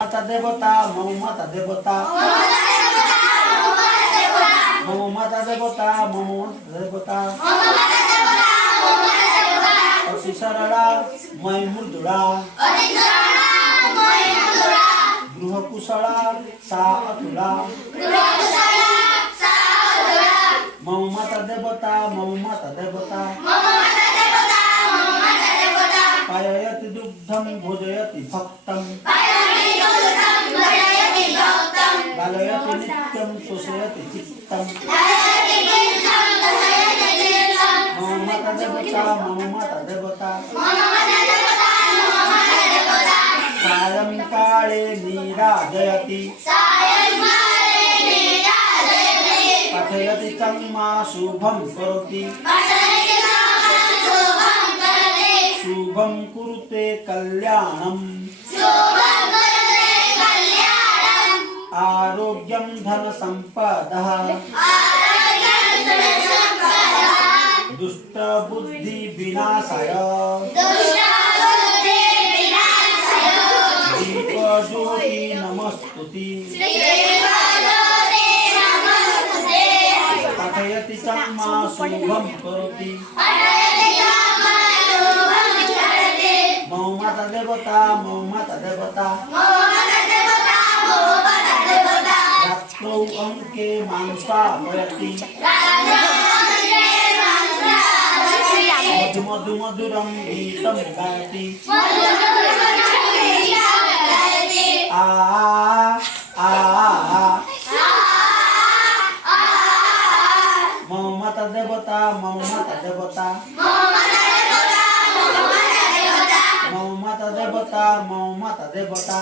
माता देवता मम माता देवता मम माता देवता मम देवता अति सरला मय मृदुला गृह कुशला सा अतुला मम माता देवता मम माता देवता पाययति दुग्धं भोजयति भक्तं लालयति नित्यं शोषयति चित्तं मम माता देवता मम माता देवता सायंकाले नीराजयति पाठयति चं मा शुभं करोति शुभं कुरुते कल्याणम् आरोग्यं धन संपदः दुष्ट बुद्धि विनाशाय दीप ज्योति नमस्तुति पाठयति चं मा शुभं करोति मम माता देवता मम माता देवता रात्रौ अंके मांसापयति मधु मधु मधुरं गीतं गायति आ आ मम माता देवता मम माता देवता मम माता देवता मम माता देवता